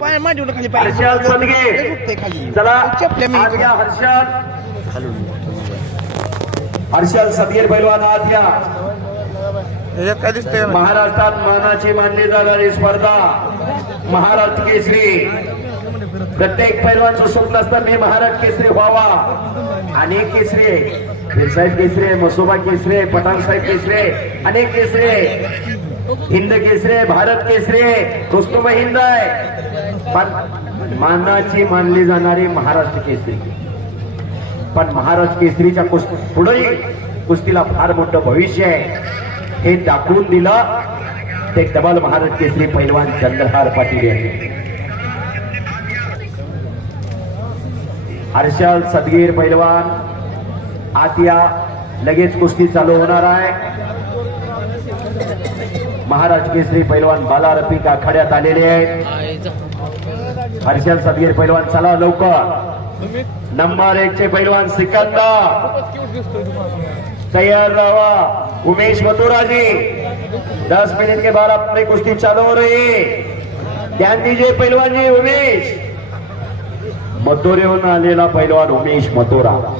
पाय मांडून खाली हर्षद सदगे पाहिजे खाली. चला चपल्या मी आत घ्या हर्षद. हर्षद सदगीर पैलवान आत घ्या याच्यात काय दिसतंय महाराष्ट्रात मानाची मानली जाणारी स्पर्धा. महाराष्ट्र केसरी. प्रत्येक पैलवानचं स्वप्न असतं मी महाराष्ट्र केसरी व्हावा. अनेक केसरी आहे. फिरसाहेब केसरी मसोबा केसरी पठाण साहेब केसरी अनेक केसरी हिंद केसरी भारत केसरी आहे रुस्तुम हिंद आहे. पण मानाची मानली जाणारी महाराष्ट्र केसरी. पण महाराष्ट्र केसरीच्या कुस्ती पुढेही कुस्तीला फार मोठं भविष्य आहे. हे दाखवून दिलं ते डबल महाराष्ट्र केसरी पैलवान चंद्रहार पाटील यांनी. हर्षल सदगीर पैलवान आतिया लगेच कुस्ती चालू होणार आहे. महाराज केसरी पैलवान बाला रफिक आखाड्यात आलेले आहेत. हर्षल सदगीर पैलवान चला लवकर. नंबर एक चे पैलवान सिकंदर. तैयार रहा उमेश मथुराजी. दस मिनट के बाद अपनी कुश्ती चालू हो रही ध्यान दीजिए पहलवान जी उमेश. मथुरेहून आलेला पैलवान उमेश मथुरा.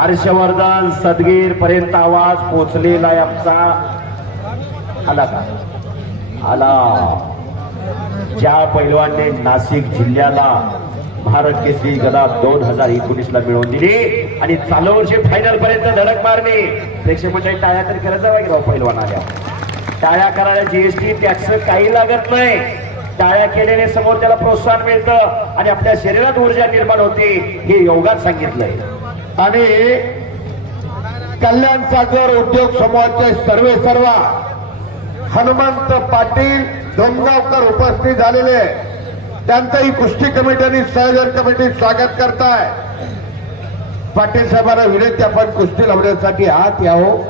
हर्षवर्धन सदगीर पर्यंत आवाज पोचलेला आमचा. आला का? आला. ज्या पैलवानने नाशिक जिल्ह्याला भारत केसरी गदा दोन हजार एकोणीस ला मिळवून दिली आणि चालू वर्षी फायनल पर्यंत धडक मारली. प्रेक्षक मंडळी टाळ्या तरी करत जावा की पैलवान आल्या. टाळ्या करायला जीएसटी टॅक्स काही लागत नाही. टाळ्या केल्याने समोर त्याला प्रोत्साहन मिळतं आणि आपल्या शरीरात ऊर्जा निर्माण होते हे योगात सांगितलंय. आणि कल्याण जर उद्योग समूहाचे सर्वे सर्व हनुमंत पाटील धोमगावकर उपस्थित झालेले त्यांचंही कुस्ती कमिटी आणि संयोजन कमिटी स्वागत करताय. पाटील साहेबांना विनंती आपण कुस्ती लावण्यासाठी आत यावं.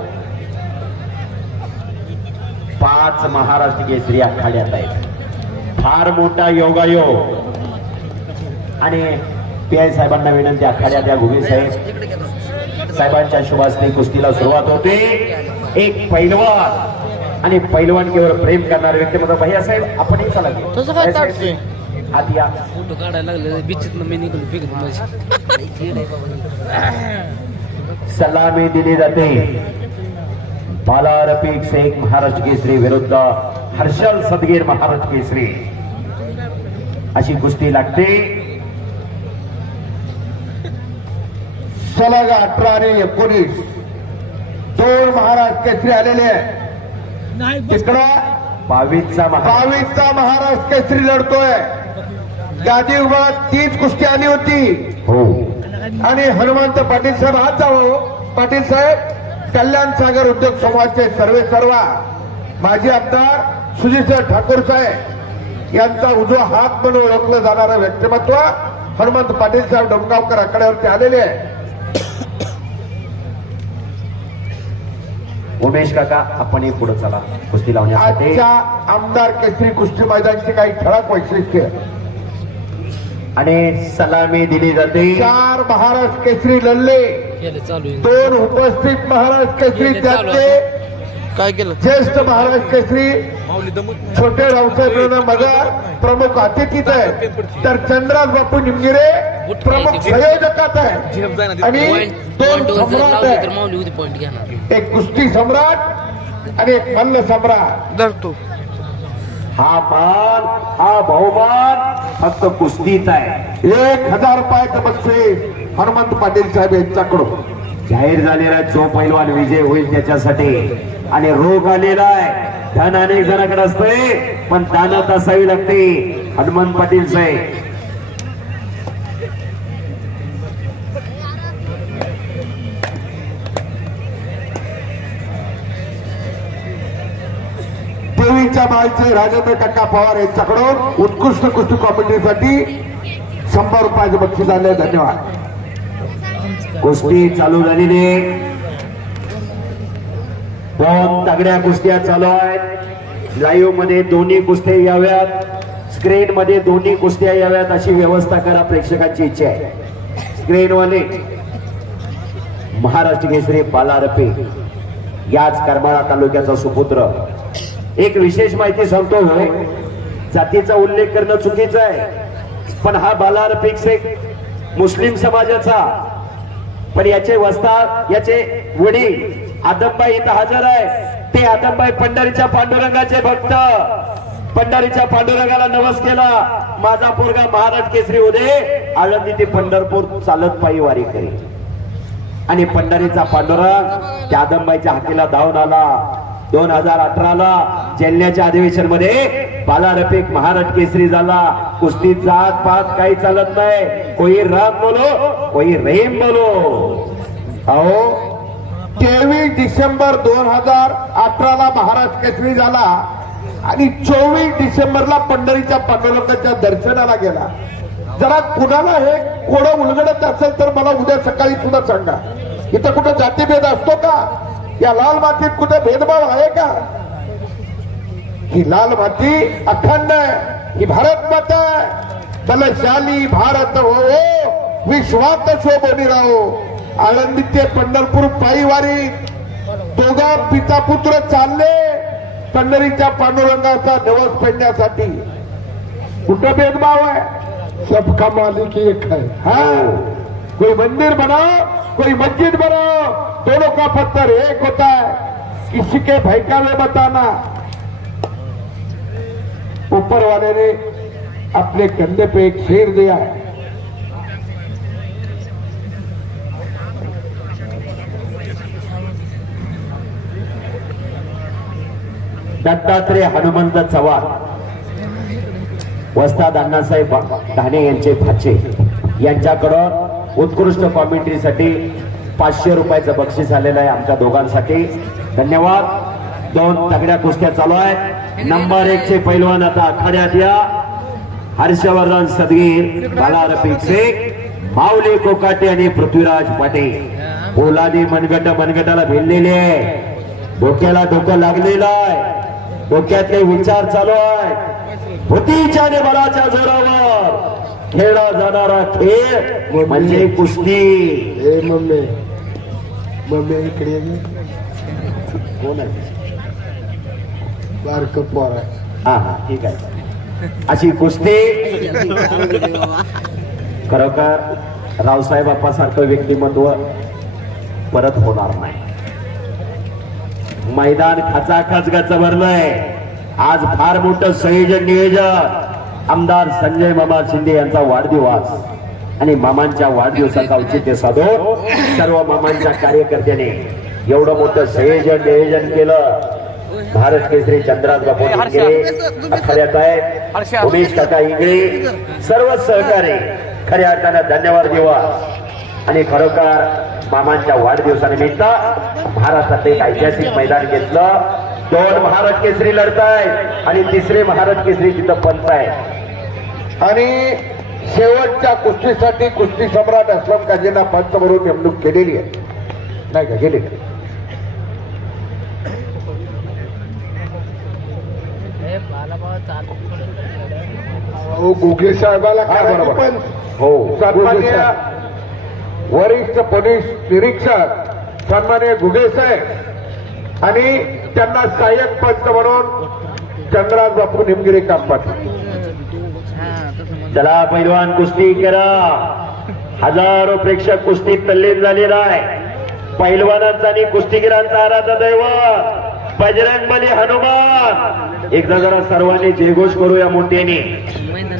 पाच महाराष्ट्र केसरी आखाड्यात आहेत. फार मोठा योगायोग. आणि पी आय साहेबांना विनंती आखाड्यात या घुगे साहेब. साहेबांच्या शुभास्ते कुस्तीला सुरुवात होते. एक पैलवान आणि पैलवानकीवर प्रेम करणारे व्यक्तिमत्व भैया साहेब चला. तसं काय ताटतोय? आत या. फोटो काढायला लागले बिचित मी निघून सलामी दिली जाते. बाला रफिक शेख महाराष्ट्र केसरी विरुद्ध हर्षल सदगीर महाराष्ट्र केसरी. अशी कुस्ती लागते. सलग अठरा आणि एकोणीस दोन महाराष्ट्र केसरी आलेले आहे तिकडं बावीसचा बावीसचा महाराष्ट्र केसरी लढतोय. गादी उभा तीच कुस्ती आली होती. हो. आणि हनुमंत पाटील साहेब हात जावं पाटील साहेब कल्याण सागर उद्योग समूहाचे सर्वे सर्व. माजी आमदार सुजित ठाकूर साहेब यांचा उजवा हात म्हणून ओळखलं जाणारं व्यक्तिमत्व हनुमंत पाटील साहेब डोंगावकर आकड्यावरती आलेले आहे. उमेश काका आपण पुढे चला. कुस्ती लावण्यासाठी. आजच्या आमदार केसरी कुस्ती मैदानचे काही ठळक वैशिष्ट्य. आणि सलामी दिली जाते. चार महाराष्ट्र केसरी लढले. दोन उपस्थित महाराष्ट्र केसरी त्यातले. काय केलं? ज्येष्ठ महाराष्ट्र केसरी छोटे रावसाहेब मगर प्रमुख अतिथीत आहे. तर चंद्रास बापू निमगिरे प्रमुख संयोजकात आहे. आणि दोन सम्राट आहे एक कुस्ती सम्राट आणि एक मल्ल सम्राट. धरतो. हा मान हा बहुमान फक्त कुस्तीच आहे. एक हजार रुपयाचं बक्षीस. हनुमंत पाटील साहेब यांच्याकडून. जाहीर झालेला जो पैलवान विजय होईल त्याच्यासाठी. आणि रोग आलेला आहे. धन अनेक जणांकडे असतंय पण दानत असावी लागते. हनुमान पाटील साहेब. देवीच्या माळचे राजेंद्र काका पवार यांच्याकडून उत्कृष्ट कुस्ती कॉमेडीसाठी शंभर रुपयाचं बक्षीस आले धन्यवाद. कुस्ती चालू झालेली आहे. दोन तगड्या कुस्त्या चालू आहेत. लाईव्हमध्ये दोन्ही कुस्त्या याव्यात. स्क्रीन मध्ये दोन्ही कुस्त्या याव्यात अशी व्यवस्था करा प्रेक्षकांची इच्छा आहे. स्क्रीनवाले महाराष्ट्र केसरी बालारपे याच करमाळा तालुक्याचा सुपुत्र. एक विशेष माहिती सांगतो हो, जातीचा उल्लेख करणं चुकीचं आहे. पण हा बालार एक मुस्लिम समाजाचा. पण याचे वस्ताद याचे वडील आदमबाई इथं हजर आहे. ते आदमबाई पंढरीच्या पांडुरंगाचे भक्त. पंढरीच्या पांडुरंगाला नवस केला. माझा पोरगा महाराज केसरी उदे. आळंदी ते पंढरपूर चालत पायी वारी करी. आणि पंढरीचा पांडुरंग त्या आदमबाईच्या हातीला धावून आला. दोन हजार अठराला जालन्याच्या अधिवेशनमध्ये बाला रफिक महाराज केसरी झाला. कुस्ती जात पात काही चालत नाही. कोई राम बोलो कोई रहीम बोलो. अहो तेवीस डिसेंबर दोन हजार अठराला महाराज केसरी झाला आणि चोवीस डिसेंबरला पंढरीच्या पांडुरंगाच्या दर्शनाला गेला. जरा कुणाला हे कोडं उलगडत असेल तर मला उद्या सकाळी सुद्धा सांगा. इथं कुठं जातीभेद असतो का? या लाल मातीत कुठे भेदभाव आहे का? ही लाल माती अखंड आहे. ही भारत माता आहे. बलशाली भारत हो विश्वात शोभनी राहो आळंदी ते पंढरपूर पायीवारी दोघा पिता पुत्र चालले पंढरीच्या पांडुरंगाचा दिवस पेडण्यासाठी कुठं भेदभाव आहे? सबका मालिक एक है हा? कोई मंदिर बनाओ कोई मस्जिद बनाओ. दोनों का पत्थर एक होता है. किसी के भैया में बताना। ऊपर वाले ने अपने कंधे पे एक शेर दिया है। दत्तात्रय हनुमंत चव्हाण वस्ताद अण्णासाहेब धाने यांचे भाचे. यांच्याकडं उत्कृष्ट कॉमेंट्रीसाठी पाचशे रुपयाचं बक्षीस आलेलं आहे आमच्या दोघांसाठी. धन्यवाद. दोन तगड्या कुस्त्या चालू आहेत. नंबर एक चे पैलवान आता आखाड्यात या. हर्षवर्धन सदगीर बाला रफिक शेख माऊली कोकाटे आणि पृथ्वीराज पाटील. पोलादी मनगट मनगटाला भिडलेले आहे. डोक्याला डोकं लागलेलं आहे. डोक्यातले विचार चालू आहे. भूतीच्या आणि बलाच्या जोरावर खेळला जाणारा खेळ म्हणजे कुस्ती. ए मम्मी. मम्मी इकडे. कोण आहे? बारक पोर आहे. हा हा ठीक आहे. अशी कुस्ती. खरोखर रावसाहेब बाप्पासारखं व्यक्तिमत्व परत होणार नाही. मैदान खचाखच गच भरलंय. आज फार मोठं संयोजन नियोजन. आमदार संजय मामा शिंदे यांचा वाढदिवस. आणि मामांच्या वाढदिवसाचा औचित्य साधून सर्व मामांच्या कार्यकर्त्याने एवढं मोठं संयोजन नियोजन केलं. भारत केसरी चंद्राज बापू आहे उमेश काका इंगळे सर्व सहकारी खऱ्या अर्थानं धन्यवाद देवा. आणि खरोखर मामांच्या वाढदिवसानिमित्त महाराष्ट्रात एक ऐतिहासिक मैदान घेतलं. दोन महाराज केसरी लढतायत आणि तिसरे महाराज केसरी तिथं पंच आहे आणि शेवटच्या कुस्तीसाठी कुस्ती सम्राट असलम काजींना पंच म्हणून नेमणूक केलेली आहे. नाही का? गेली का? अहो, गोगे साहेबाला काय बरोबर. हो. वरिष्ठ पोलीस निरीक्षक सन्मान्य घुगे साहेब आणि त्यांना सहाय्यक पंच म्हणून चंद्राज बापू निमगिरी काम चला पैलवान कुस्ती करा. हजारो प्रेक्षक कुस्तीत तल्लीन झालेला आहे. पैलवानांचा आणि कुस्तीगिरांचा आराधा दैवत बजरंग बली हनुमान. एकदा जरा सर्वांनी जयघोष करूया मोठ्याने.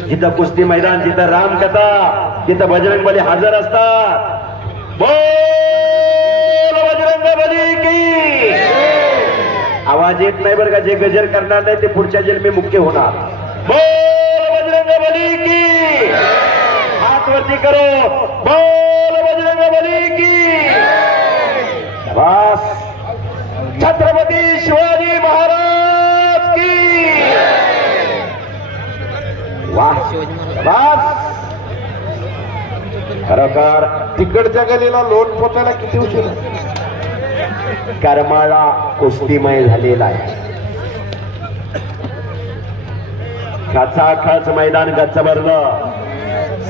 जिथं कुस्ती मैदान जिथं रामकथा तिथं बजरंग बली हजर असतात. बोल बजरंगबली की. आवाज येत नाही बरं का जे गजर करणार नाही ते पुढच्या जन्मी मुख्य होणार. बोल बजरंगबली की. हात वरती करो. बोल बजरंगबली की. शाबास. छत्रपती शिवाजी महाराज की. वाह शाबास. खरोखर तिकडच्या गलीला लोट पोचायला किती उशीर करमाळा कुस्तीमय झालेला आहे. खचाखच मैदान गच्च भरलं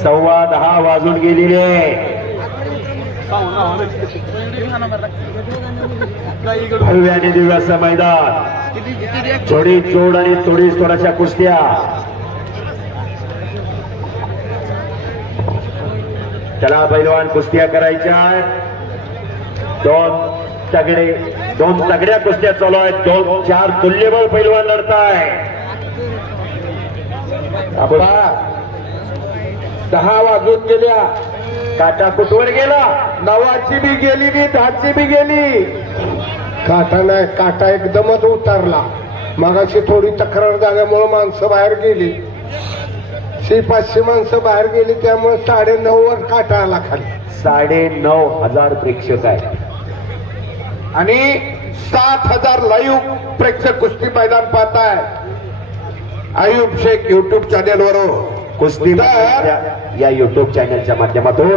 सव्वा दहा वाजून गेलेले. भव्य आणि दिव्य मैदान. थोडी चोड आणि थोडी थोड्याशा कुस्त्या. चला पैलवान कुस्त्या करायच्या आहेत. दोन तगडे दोन तगड्या कुस्त्या चालू आहेत. दोन चार तुल्यबळ पैलवान लढताय. आबा, दहा वाजून गेल्या. काटा कुठवर गेला? नवाची बी गेली मी दहाची बी गेली. काटा नाही काटा एकदमच उतरला. मगाशी थोडी तक्रार झाल्यामुळे माणसं बाहेर गेली. शी पाचशे माणसं बाहेर गेली त्यामुळे साडे नऊ वर काटा आला खाली. साडे नऊ हजार प्रेक्षक आहेत. आणि सात हजार लाईव्ह प्रेक्षक कुस्ती मैदान पाहताय. आयुब शेख युट्यूब चॅनेलवर कुस्ती तर- या युट्यूब चॅनलच्या माध्यमातून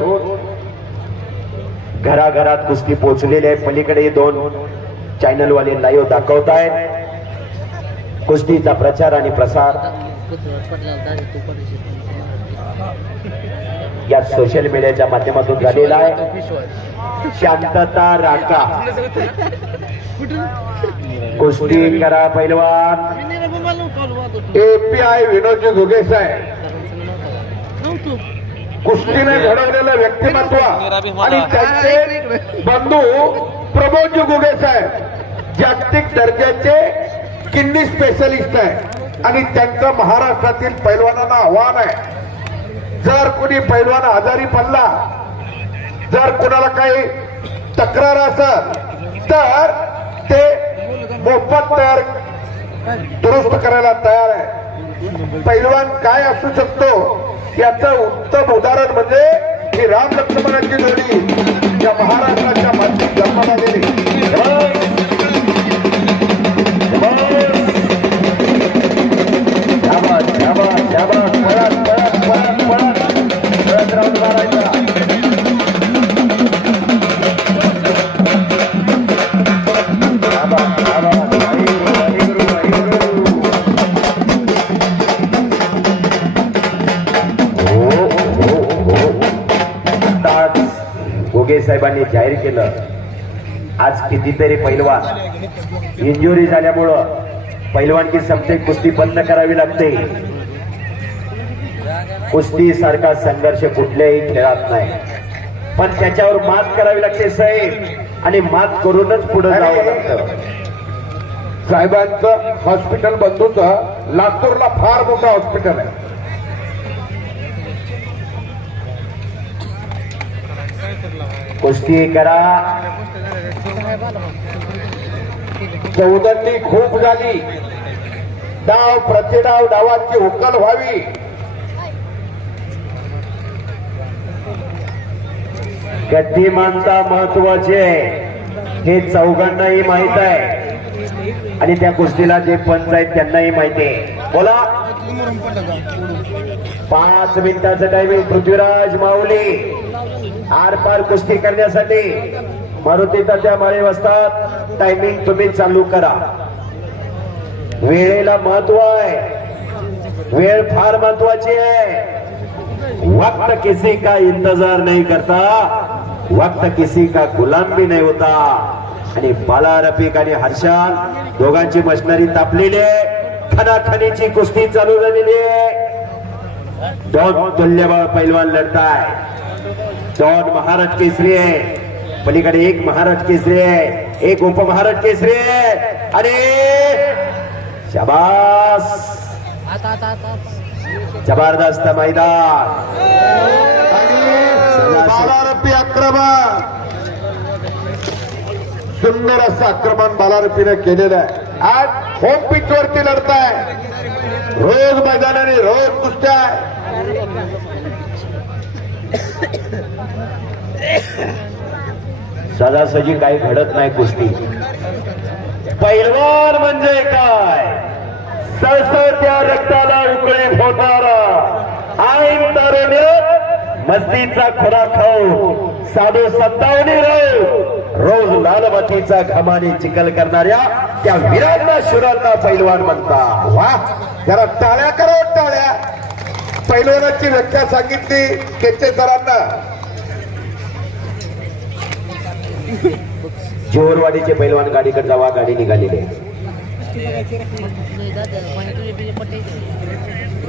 घराघरात कुस्ती पोहोचलेली आहे. पलीकडे दोन चॅनल वाले लाईव्ह दाखवत आहेत कुस्तीचा प्रचार आणि प्रसार या सोशल मीडियाच्या माध्यमातून झालेला आहे. शांतता राखा. कुस्ती करा पैलवान. एपीआय विनोदजी घुगे साहेब कुस्तीने घडवलेलं व्यक्तिमत्व आणि त्यांचे बंधू प्रमोदजी घुगे साहेब जागतिक दर्जाचे किडनी स्पेशलिस्ट आहे आणि त्यांचं महाराष्ट्रातील पैलवानांना आव्हान आहे. जर कोणी पैलवान आजारी पडला जर कोणाला काही तक्रार असेल तर ते मोफत तयार दुरुस्त करायला तयार आहे. पैलवान काय असू शकतो? याचं उत्तम उदाहरण म्हणजे ही राम लक्ष्मणाची जोडी या महाराष्ट्राच्या मातीत जन्माला गेली साहेबांनी जाहीर केलं. आज कितीतरी पैलवान इंजुरी झाल्यामुळं पैलवानकी संपते कुस्ती बंद करावी लागते. कुस्ती सारखा संघर्ष कुठल्याही खेळात नाही. पण त्याच्यावर मात करावी लागते साहेब. आणि मात करूनच पुढे जावं लागतं. साहेबांचं हॉस्पिटल बंधूचं लातूरला फार मोठं हॉस्पिटल आहे. कुस्ती करा. चौदंडी खूप झाली. डाव प्रतिडाव डावांची उकल व्हावी. गतिमानता महत्वाची आहे. हे चौघांनाही माहीत आहे. आणि त्या कुस्तीला जे पंच आहेत त्यांनाही माहिती आहे. बोला. पाच मिनिटाचं टायमिंग पृथ्वीराज माऊली. आरपार कुस्ती करण्यासाठी. मारुती त्या माळे वाजतात टायमिंग तुम्ही चालू करा. वेळेला महत्त्व आहे. वेळ फार महत्वाची आहे. वक्त किसी का इंतजार नहीं करता. वक्त किसी का गुलाम भी नहीं होता. आणि बाला रफिक आणि हर्षाल दोघांची मशनरी तापलेली आहे. खनाखनीची कुस्ती चालू झालेली आहे. दोन तुल्यबळ पैलवान लढताय. दोन महाराज केसरी आहे. पलीकडे एक महाराज केसरी आहे. एक उपमहाराज केसरी आहे. अरे शाबास. जबरदस्त मैदान. बालारप्पी आक्रमण सुंदर असं आक्रमण बालारप्पीने केलेलं आहे. आज होम पिच वरती लढताय. रोज मैदानाने रोज कुस्त्या. सदासजी काही घडत नाही कुस्ती. पैलवान म्हणजे काय? सळसळत्या रक्ताला उकळी फोडणारा. आईन तारुण्यात मस्तीचा खुरा खाऊ साधू सत्तावणी राहू. रोज लालबतीचा घमाने चिखल करणाऱ्या त्या वीरांना शुरांना पैलवान म्हणता वा जरा टाळ्या करा टाळ्या. पैलवानाची व्याख्या सांगितली केचे सरांना. जोरवाडीचे पैलवान गाडीकडे जावा गाडी निघालेली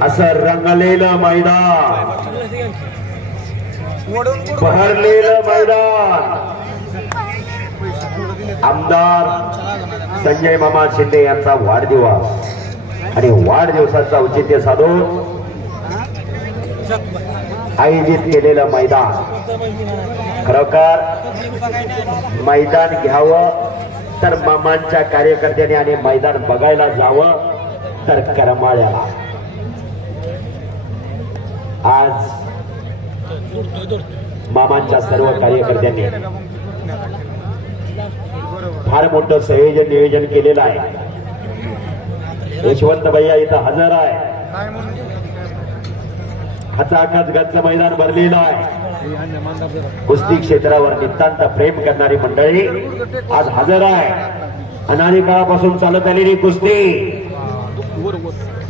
असं रंगलेलं मैदान. बहरलेलं मैदान. आमदार संजय मामा शिंदे यांचा वाढदिवस आणि वाढदिवसाचं औचित्य साधून आयोजित केलेलं मैदान. खरोखर मैदान घ्यावं तर मामांच्या कार्यकर्त्यांनी आणि मैदान बघायला जावं तर करमाळ्याला. आज मामांच्या सर्व कार्यकर्त्यांनी फार मोठं संयोजन नियोजन केलेलं आहे. यशवंत भैया इथं हजर आहे. खचाखच गच्च मैदान भरलेलं आहे. कुस्ती क्षेत्रावर नितांत प्रेम करणारी मंडळी आज हजर आहे. अनादी काळापासून चालत आलेली कुस्ती.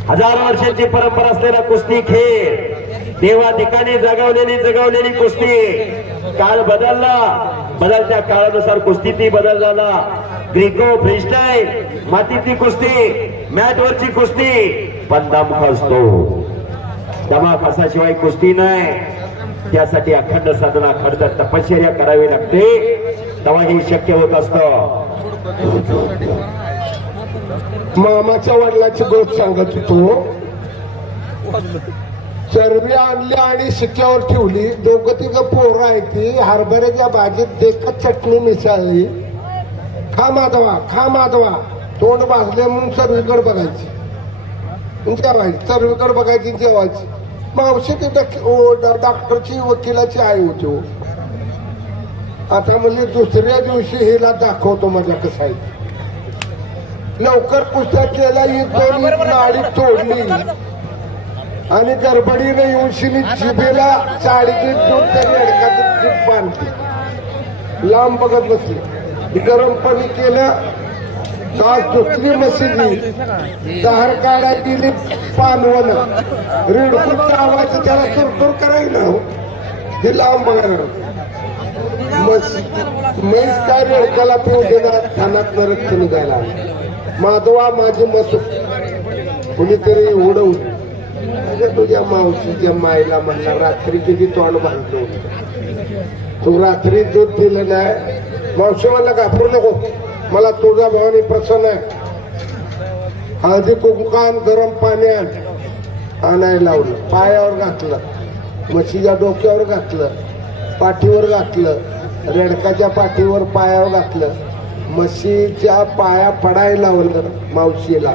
हजारो वर्षांची परंपरा असलेला कुस्ती खेळ. देवा ठिकाणी जगावलेली जगवलेली कुस्ती. काळ बदलला. बदलत्या काळानुसार कुस्ती ती बदल झाला. ग्रीको फ्रीस्टाईल मातीची कुस्ती मॅटवरची कुस्ती. पण दम असतो दमा फासाशिवाय कुस्ती नाही. त्यासाठी अखंड साधना खर्च तपश्चर्या करावी लागते. तेव्हा हे शक्य होत असतं. मामाच्या वडिलाची गोष्ट सांगत होतो. चरबी आणली आणि शिक्क्यावर ठेवली. दोघं तिघं पोरं आहे ती. हरभऱ्याच्या भाजीत देखत चटणी मिसळली. खा माधवा खा माधवा. तोंड भाजले म्हणून सर्वीकडे बघायची. जेवायची सर्वीकडे बघायची जेवायची. मावशी ती डॉक्टरची वकिलाची आई होती हो. आता म्हणजे दुसऱ्या दिवशी हिला दाखवतो माझ्या कसं आहे. लवकर पुस्तक केला ही दोन नाडी तोडली. आणि गडबडीने येऊन शिनी जिभेला चाळीची दूध तरी अडकाची जीभ बांधली लांब बघत बसली. गरम पाणी केलं. तास दुसरी मशिदी दहार काढा दिली पानवन. रेडकूट आवाज त्याला तुरतुर करायला हो. हे लांब बघायला म्हस म्हैस काय रेडकाला पिऊ देणार? खानात रक्त निघायला माधवा माझी मस. कुणीतरी उडवून म्हणजे तुझ्या मावशीच्या माईला म्हणला रात्री किती तोंड बांधतो तू रात्री दूध दिलं नाही मावशी म्हणला घाबरू नको मला तुझा भावानी प्रसन्न आहे हळदी कुंकान गरम पाणी आण आणायला लावलं पायावर घातलं म्हशीच्या डोक्यावर घातलं पाठीवर घातलं रेडकाच्या पाठीवर पायावर घातलं म्हशीच्या पाया पडायला लावलं मावशीला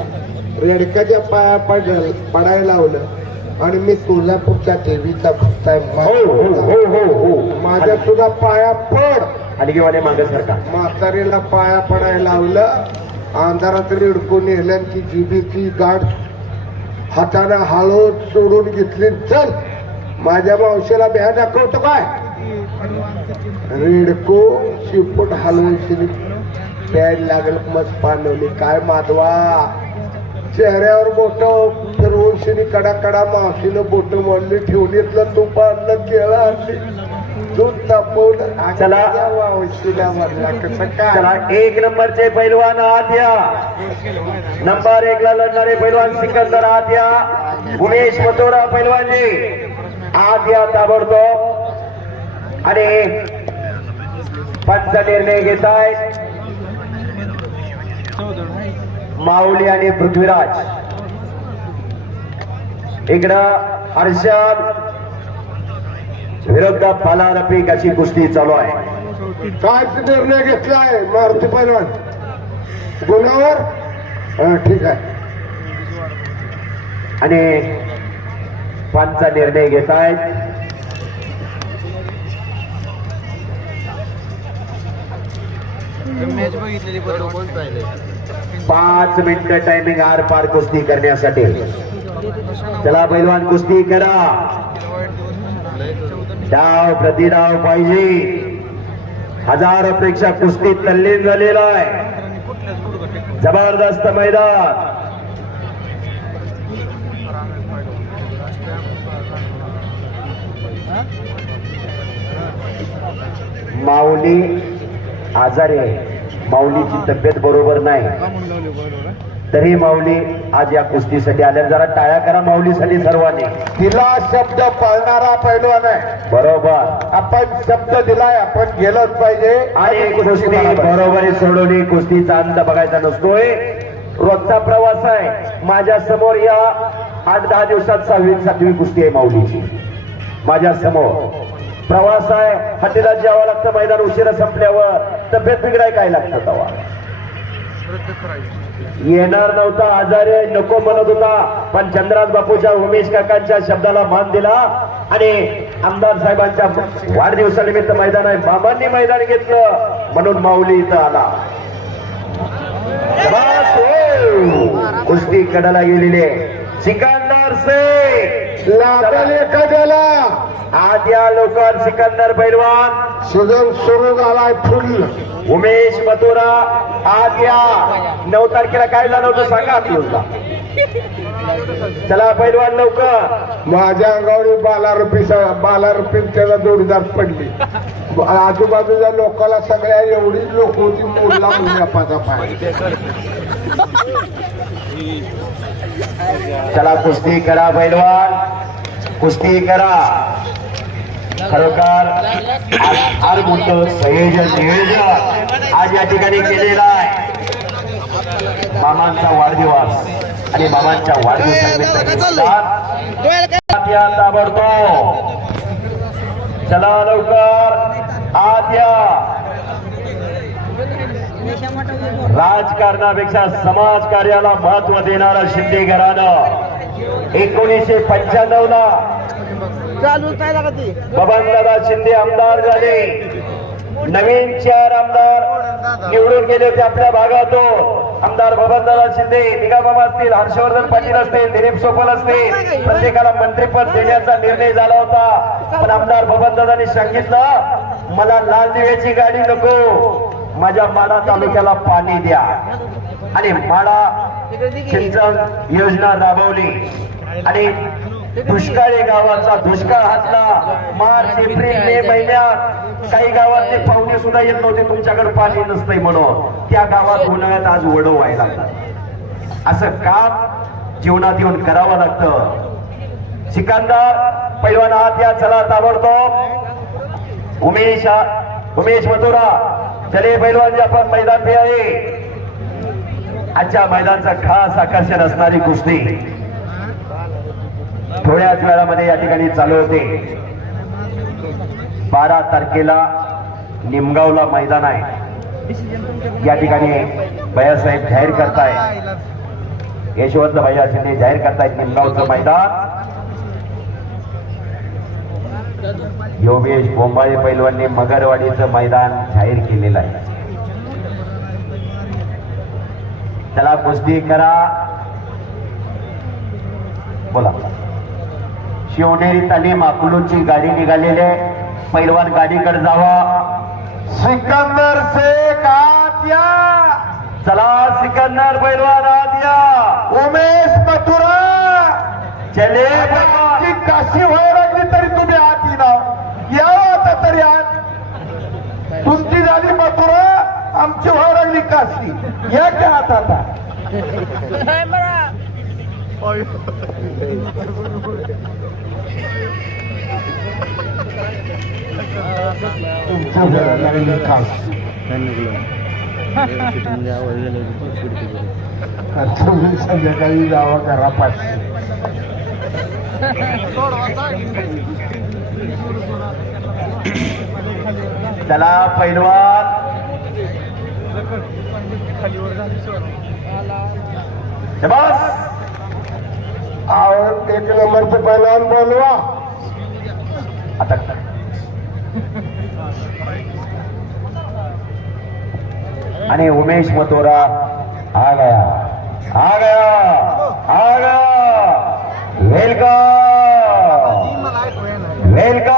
रेडकाच्या पाया पड पडायला लावलं आणि मी तुळजापूरच्या देवीचा भक्त आहे. हो हो हो हो हो माझ्या तुझा पाया पड. आणि वाले मागे सरकार म्हातारीला पाया पडायला लावलं. अंधारात रिडकून नेलं ती जिबीची गाठ हाताने हळद सोडून घेतली. चल माझ्या मावशीला भ्या दाखवतो काय? रिडको शिपूट हलवून प्यायला लागल मस्त पाणवली काय माधवा? चेहऱ्यावर बोट शिरी कडा कडा मावशीनं बोट मोडली ठेवलीतलं तूप आणलं केळं आणली. दूध तापवलं. चला. या मावशीला म्हणला कसं काय? चला एक नंबरचे पैलवान आत या. नंबर एक ला लढणारे पैलवान सिकंदर आत या. उमेश मथोरा पैलवानजी आत या ताबडतोब. आणि पंच निर्णय घेत आहेत माऊली आणि पृथ्वीराज. इकडं हर्षद विरुद्ध फलारपीक अशी कुस्ती चालू आहे. काय निर्णय घेतलाय मारुती पैलवान. गुन्ह्यावर हा, ठीक आहे. आणि पंचा निर्णय घेत आहेत. मॅच बघितलेली बरोबर पाच मिनिटं टायमिंग आर पार कुस्ती करण्यासाठी. चला पैलवान कुस्ती करा. डाव प्रतिडाव पाहिजे. हजारापेक्षा कुस्ती तल्लीन झालेला आहे. जबरदस्त मैदान. माऊली आजारी आहे. माऊलीची तब्येत बरोबर नाही. तरी माऊली आज या कुस्तीसाठी आल्या. जरा टाळ्या करा माऊलीसाठी सर्वांनी. दिला शब्द पाळणारा पैलवान आहे. बरोबर. आपण शब्द दिलाय आपण गेलोच पाहिजे. आणि कुस्ती बरोबरी. सोडवली. कुस्तीचा अंत बघायचा नसतोय. रोजचा प्रवास आहे. माझ्यासमोर या आठ दहा दिवसात सहावी सातवी कुस्ती आहे माऊलीची. माझ्यासमोर. प्रवास आहे. हद्दीला जेवावं लागतं. मैदान उशिरा संपल्यावर. तब्येत बिघडाय काय लागतं तवा येणार नव्हता आजारी नको म्हणत होता. पण चंद्राज बापूच्या उमेश काकांच्या शब्दाला मान दिला आणि आमदार साहेबांच्या वाढदिवसानिमित्त मैदान आहे. बाबांनी मैदान घेतलं म्हणून माऊली इथं आला. हो! कुस्ती कडाला गेलेली आहे. सिकंदर से लागेल एखाद्याला. आज या लोकांत सिकंदर पैलवान. सीझन सुरू झालाय फुल. उमेश मथुरा आज या नऊ तारखेला काय झालं होतं सांगा आपल्याला. चला पैलवान लवकर. माझ्या अंगावरी बाला रुपी बाला रुपी त्याला जोडीदार पडली. आजूबाजूच्या लोकांना सगळ्या एवढीच लोक होती मोडला मुलापाचा पाय. चला कुस्ती करा पैलवान. कुस्ती करा. खरोखर संयोजन नियोजन आज या ठिकाणी केलेलं आहे. मामांचा वाढदिवस आणि मामांच्या वाढदिवसानिमित्त या ताबडतोब. चला लवकर. आत या. राजकारणापेक्षा समाज कार्याला महत्त्व देणारं शिंदे घराणं. एकोणीसशे पंच्याण्णव ला बबनदादा शिंदे आमदार झाले. नवीन चार आमदार निवडून गेले होते आपल्या भागातून. आमदार बबनदादा शिंदे निगाबाबा असतील हर्षवर्धन पाटील असतील दिलीप सोपल असतील. प्रत्येकाला मंत्रीपद देण्याचा निर्णय झाला होता. पण आमदार बबनदादांनी सांगितलं मला लाल दिव्याची गाडी नको. माझ्या माडा तालुक्याला पाणी द्या. आणि माडा सिंचन योजना राबवली. आणि दुष्काळी गावाचा दुष्काळ हातला. मार्च एप्रिल मे महिन्यात काही गावातले पाहुणे सुद्धा येत नव्हते. तुमच्याकडे पाणी नसतंय म्हणून. त्या गावात उन्हाळ्यात आज वडो व्हायला लागतात. असं काम जीवनात येऊन करावं लागतं. सिकंदर पैलवान आत या. चला ताबडतोब. उमेश उमेश मथुरा. चले पैलवान जे आपण मैदान पे आहे. आजच्या मैदानचं खास आकर्षण असणारी कुस्ती. थोड्याच वेळामध्ये या ठिकाणी चालू होते. बारा तारखेला निमगावला मैदान आहे. या ठिकाणी भैयासाहेब जाहीर करताय यशवंत भैया शिंदे जाहीर करतायत निमगावचं मैदान. योगेश बोंबाळे पैलवांनी मगरवाडीचं मैदान जाहीर केलेलं आहे. त्याला कुस्ती करा. बोला. शिवनेरी तालीम अकलूची गाडी निघालेली आहे. पैलवान गाडीकडे जावा. सिकंदर शेख आत या चला सिकंदर पैलवान आत या उमेश मथुरा. चले काशी व्हायला लागली तरी तुम्ही आत येईना यावं आता तरी आत तुमची झाली मथुरा आमची व्हायला लागली काशी या की आत. आता तुमच्या व्हायला लागली काशी तुम्ही संध्याकाळी जावा करा पाचशे चला पैलवान. बस. और एक नंबरचे पहलवान बोलवा अटक आणि उमेश मथुरा आ गया. आ गया. आ गया. वेलकम. वेलकम.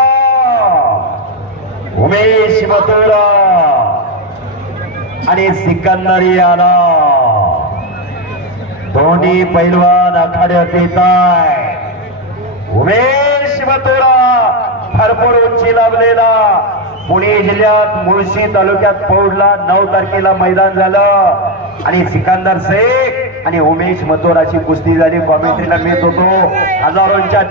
उमेश मथोरा. आणि सिकंदरी आला दोन्ही पैलवान आखाड्यात येत आहे उमेश बतोरा भरपूर उंची लाभलेला. पुणे जिल्ह्यात मुळशी तालुक्यात पौडला. नऊ तारखेला मैदान झालं. आणि सिकंदर शेख आणि उमेश मथोराची कुस्ती झाली. कॉमेंट्रीला मिळत होतो. हजारोंच्या